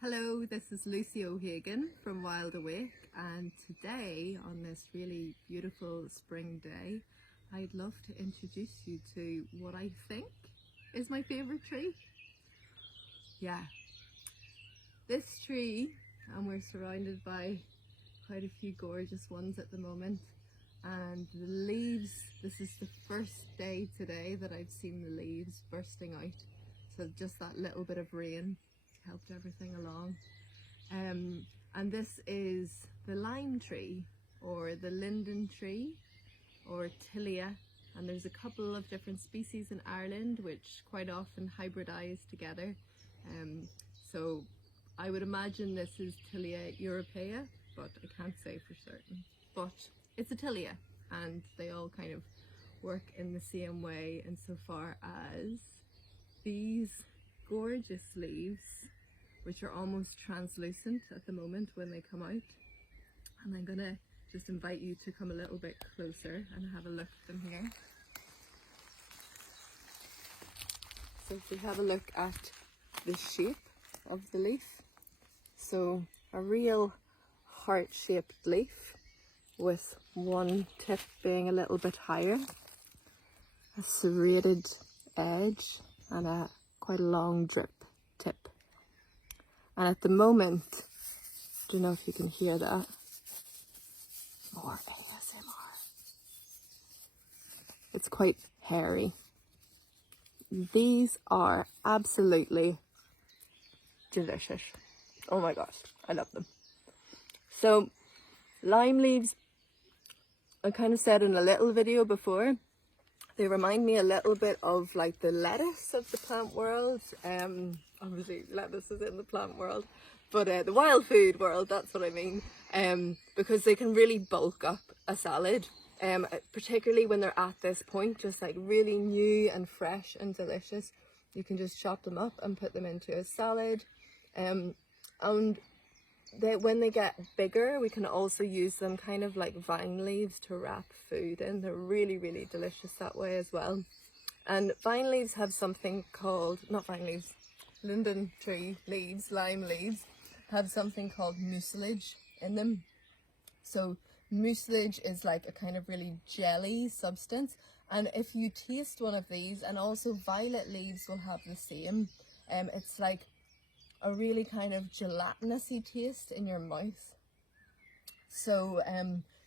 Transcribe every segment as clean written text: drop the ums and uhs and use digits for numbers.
Hello, this is Lucy O'Hagan from Wild Awake, and today on this really beautiful spring day I'd love to introduce you to what I think is my favourite tree. Yeah, this tree, and we're surrounded by quite a few gorgeous ones at the moment, and the leaves, this is the first day today that I've seen the leaves bursting out, so just that little bit of rain helped everything along. And this is the lime tree, or the linden tree, or tilia, and there's a couple of different species in Ireland which quite often hybridize together. So I would imagine this is Tilia europaea, but I can't say for certain. But it's a tilia, and they all kind of work in the same way insofar as these gorgeous leaves, which are almost translucent at the moment when they come out. And I'm gonna just invite you to come a little bit closer and have a look at them here. So if we have a look at the shape of the leaf, so a real heart-shaped leaf with one tip being a little bit higher, a serrated edge, and a quite a long drip tip. And at the moment, I don't know if you can hear that, more ASMR. It's quite hairy. These are absolutely delicious. Oh my gosh, I love them. So, lime leaves, I kind of said in a little video before, they remind me a little bit of like the lettuce of the plant world. Obviously lettuce is in the plant world, but the wild food world, that's what I mean. Because they can really bulk up a salad, particularly when they're at this point, just like really new and fresh and delicious. You can just chop them up and put them into a salad. And when they get bigger, we can also use them kind of like vine leaves to wrap food in. They're really, really delicious that way as well. And vine leaves have something called, not vine leaves, linden tree leaves, lime leaves, have something called mucilage in them. So mucilage is like a kind of really jelly substance. And if you taste one of these, and also violet leaves will have the same, it's like a really kind of gelatinousy taste in your mouth. So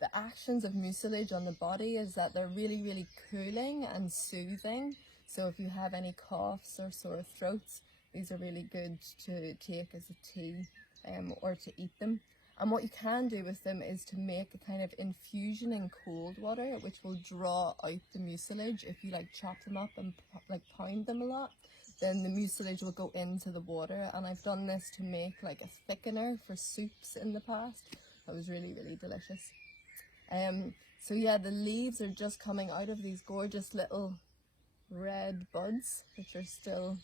the actions of mucilage on the body is that they're really, really cooling and soothing. So if you have any coughs or sore throats, these are really good to take as a tea or to eat them. And what you can do with them is to make a kind of infusion in cold water, which will draw out the mucilage. If you like chop them up and like pound them a lot, then the mucilage will go into the water. And I've done this to make like a thickener for soups in the past. That was really, really delicious. So yeah, the leaves are just coming out of these gorgeous little red buds, which are still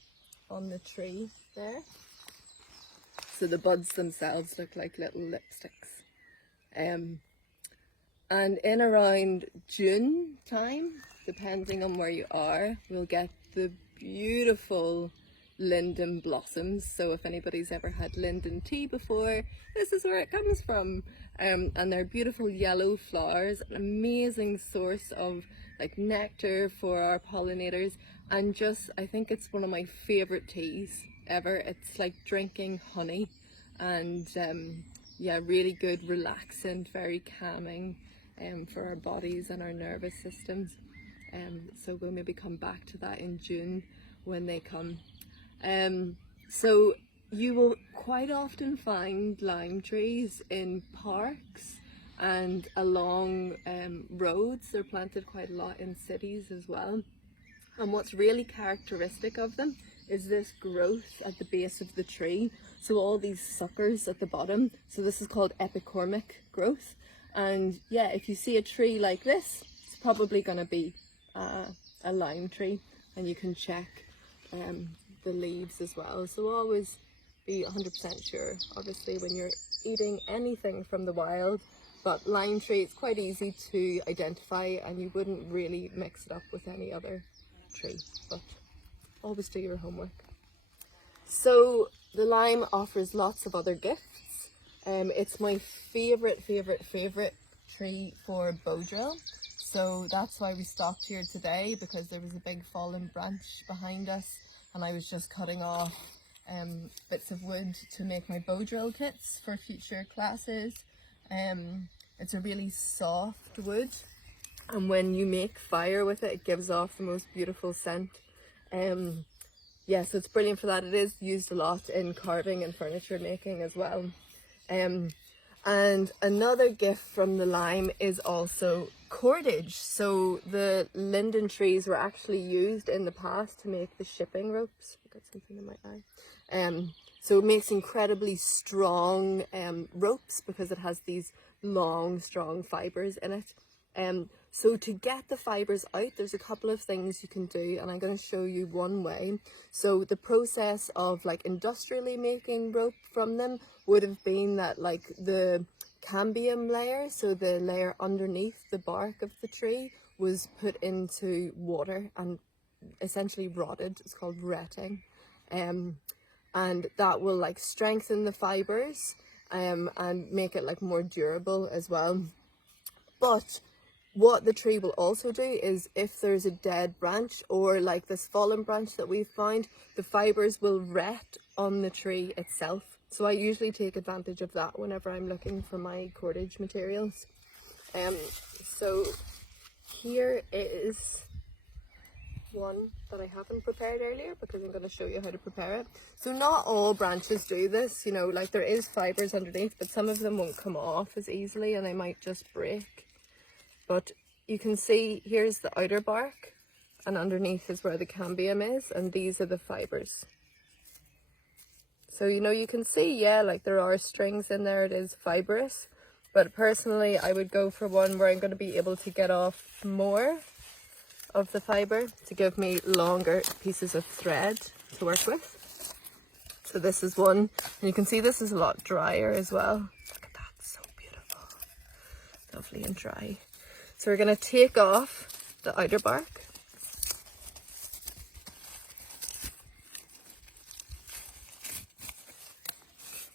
on the tree there. So the buds themselves look like little lipsticks. And in around June time, depending on where you are, we'll get the beautiful linden blossoms. So if anybody's ever had linden tea before, this is where it comes from. And they're beautiful yellow flowers, an amazing source of like nectar for our pollinators, and just, I think it's one of my favorite teas ever. It's like drinking honey, and yeah, really good, relaxant, very calming for our bodies and our nervous systems. So we'll maybe come back to that in June when they come. So you will quite often find lime trees in parks and along roads. They're planted quite a lot in cities as well. And what's really characteristic of them is this growth at the base of the tree. So all these suckers at the bottom. So this is called epicormic growth. And yeah, if you see a tree like this, it's probably going to be a lime tree, and you can check the leaves as well. So always be 100% sure, obviously, when you're eating anything from the wild. But lime tree, it's quite easy to identify, and you wouldn't really mix it up with any other tree, but always do your homework. So the lime offers lots of other gifts. It's my favorite tree for bow drill. So that's why we stopped here today, because there was a big fallen branch behind us and I was just cutting off bits of wood to make my bow drill kits for future classes. It's a really soft wood, and when you make fire with it, it gives off the most beautiful scent. Yeah, so it's brilliant for that. It is used a lot in carving and furniture making as well. And another gift from the lime is also cordage. So the linden trees were actually used in the past to make the shipping ropes. I've got something in my eye. So it makes incredibly strong ropes because it has these long, strong fibres in it. So to get the fibres out, there's a couple of things you can do, and I'm going to show you one way. So the process of like industrially making rope from them would have been that like the cambium layer, so the layer underneath the bark of the tree, was put into water and essentially rotted. It's called retting. And that will like strengthen the fibres and make it like more durable as well. But what the tree will also do is, if there's a dead branch or like this fallen branch that we've found, the fibres will ret on the tree itself. So I usually take advantage of that whenever I'm looking for my cordage materials. So here is one that I haven't prepared earlier because I'm going to show you how to prepare it. So not all branches do this, you know, like there is fibres underneath, but some of them won't come off as easily and they might just break. But you can see here's the outer bark and underneath is where the cambium is, and these are the fibres. So, you know, you can see, yeah, like there are strings in there, it is fibrous, but personally I would go for one where I'm going to be able to get off more of the fibre to give me longer pieces of thread to work with. So this is one, and you can see this is a lot drier as well. Look at that, so beautiful, lovely and dry. So we're going to take off the outer bark.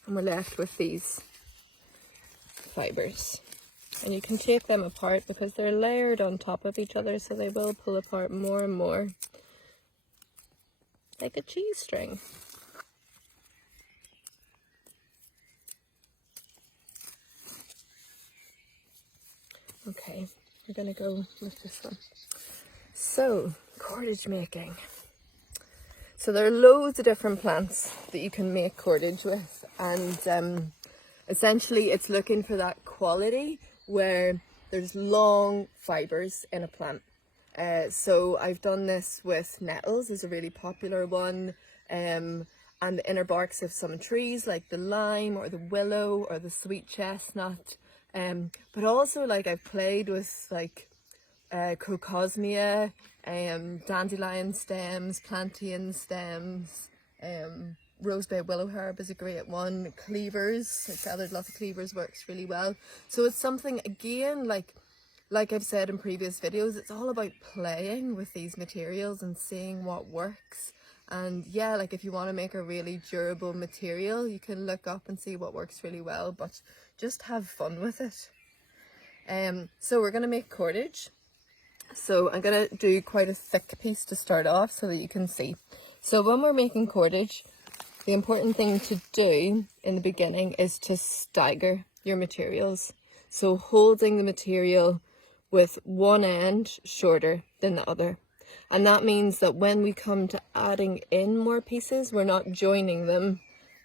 And we're left with these fibres. And you can take them apart because they're layered on top of each other, so they will pull apart more and more, like a cheese string. Okay, we're going to go with this one. So, cordage making. So there are loads of different plants that you can make cordage with, and essentially it's looking for that quality where there's long fibres in a plant. So I've done this with nettles, is a really popular one, and the inner barks of some trees like the lime or the willow or the sweet chestnut. But also like I've played with like crocosmia, dandelion stems, plantain stems, rosebud willow herb is a great one, cleavers, I've gathered lots of cleavers, works really well. So it's something, again, like I've said in previous videos, it's all about playing with these materials and seeing what works. And yeah, like if you want to make a really durable material, you can look up and see what works really well, but just have fun with it. So we're going to make cordage. So I'm going to do quite a thick piece to start off so that you can see. So when we're making cordage, the important thing to do in the beginning is to stagger your materials. So holding the material with one end shorter than the other. And that means that when we come to adding in more pieces, we're not joining them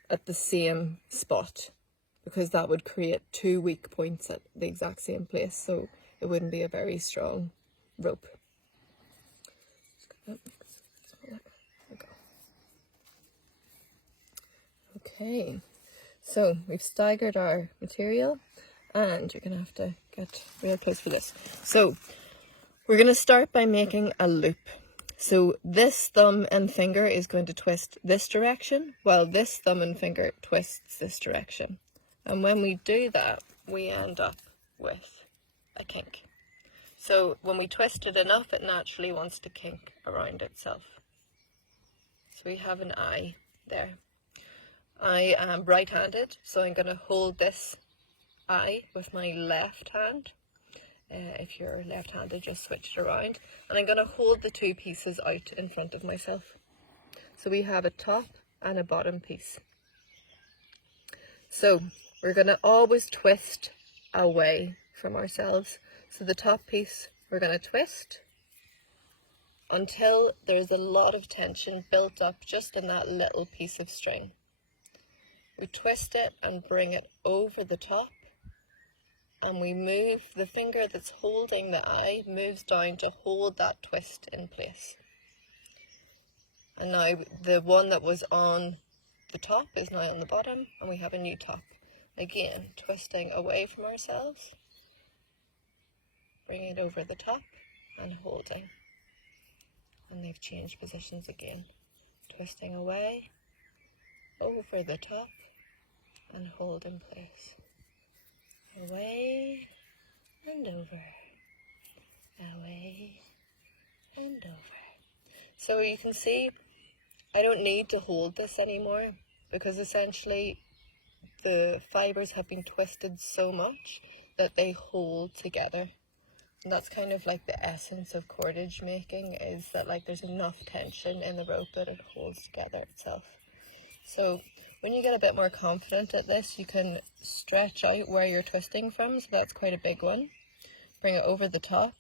at the same spot, because that would create two weak points at the exact same place. So it wouldn't be a very strong rope. There we go. Okay, so we've staggered our material, and you're going to have to get real close for this. So we're going to start by making a loop. So this thumb and finger is going to twist this direction, while this thumb and finger twists this direction. And when we do that, we end up with a kink. So when we twist it enough, it naturally wants to kink around itself. So we have an eye there. I am right-handed, so I'm going to hold this eye with my left hand. If you're left-handed, just switch it around. And I'm going to hold the two pieces out in front of myself. So we have a top and a bottom piece. So we're going to always twist away from ourselves. So the top piece, we're going to twist until there's a lot of tension built up just in that little piece of string. We twist it and bring it over the top, and we move the finger that's holding the eye, moves down to hold that twist in place. And now the one that was on the top is now on the bottom, and we have a new top. Again, twisting away from ourselves, bring it over the top and holding. And they've changed positions again. Twisting away, over the top, and hold in place. Away and over. Away and over. So you can see, I don't need to hold this anymore, because essentially the fibres have been twisted so much that they hold together. And that's kind of like the essence of cordage making, is that like there's enough tension in the rope that it holds together itself. So when you get a bit more confident at this, you can stretch out where you're twisting from. So that's quite a big one. Bring it over the top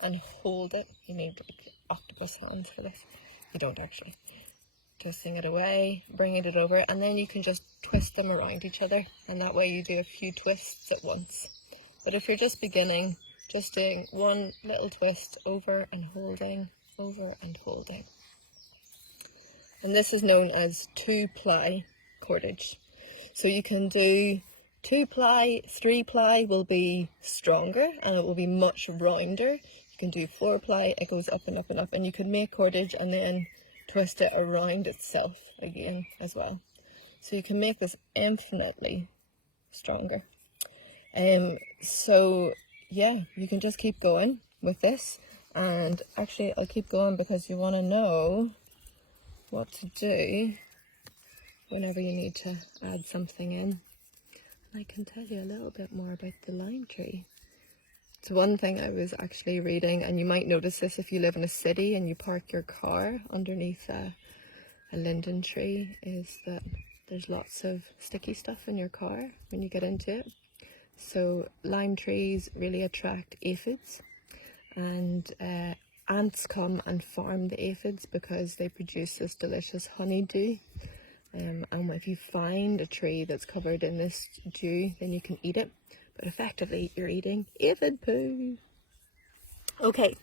and hold it. You need like octopus hands for this. You don't actually. Twisting it away, bringing it over, and then you can just twist them around each other, and that way you do a few twists at once. But if you're just beginning, just doing one little twist over and holding, over and holding. And this is known as 2-ply cordage. So you can do 2-ply, 3-ply will be stronger and it will be much rounder. You can do 4-ply, it goes up and up and up, and you can make cordage and then twist it around itself again as well. So you can make this infinitely stronger. So yeah, you can just keep going with this. And actually I'll keep going because you want to know what to do whenever you need to add something in. And I can tell you a little bit more about the lime tree. So one thing I was actually reading, and you might notice this if you live in a city and you park your car underneath a linden tree, is that there's lots of sticky stuff in your car when you get into it. So lime trees really attract aphids, and ants come and farm the aphids because they produce this delicious honeydew. And if you find a tree that's covered in this dew, then you can eat it. But effectively, you're eating aphid poo. Okay,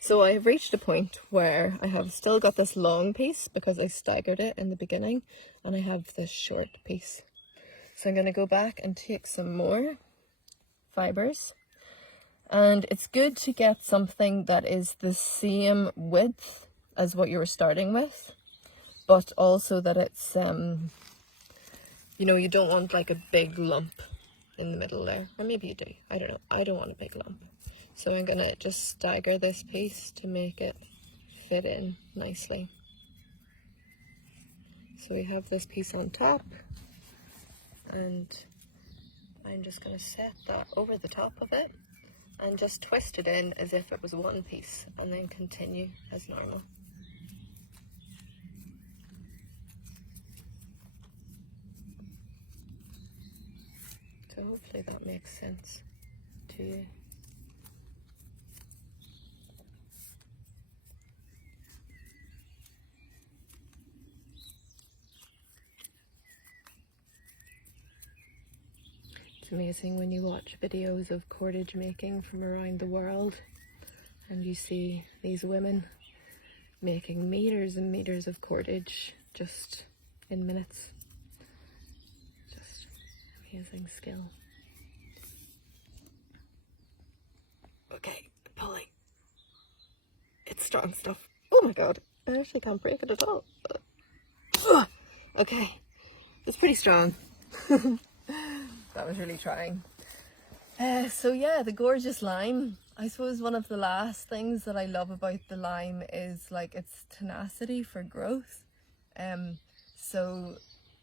so I have reached a point where I have still got this long piece because I staggered it in the beginning, and I have this short piece. So I'm going to go back and take some more fibres. And it's good to get something that is the same width as what you were starting with, but also that it's, you know, you don't want like a big lump in the middle there, or maybe you do, I don't know. I don't want a big lump, so I'm gonna just stagger this piece to make it fit in nicely. So we have this piece on top, and I'm just gonna set that over the top of it and just twist it in as if it was one piece, and then continue as normal. So hopefully that makes sense to you. It's amazing when you watch videos of cordage making from around the world and you see these women making meters and meters of cordage just in minutes. Just amazing skill. Okay, pulling. It's strong stuff. Oh my god, I actually can't break it at all. Okay, it's pretty strong. That was really trying. So yeah, the gorgeous lime. I suppose one of the last things that I love about the lime is like its tenacity for growth. So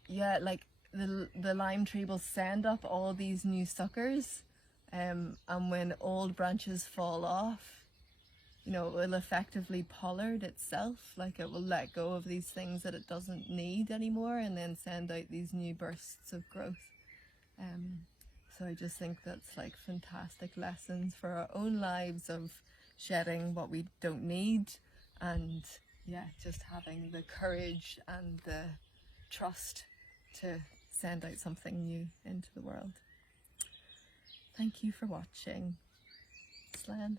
yeah, like the lime tree will send up all these new suckers, and when old branches fall off, you know, it will effectively pollard itself, like it will let go of these things that it doesn't need anymore and then send out these new bursts of growth. So I just think that's like fantastic lessons for our own lives of shedding what we don't need, and yeah, just having the courage and the trust to send out something new into the world. Thank you for watching. Slán.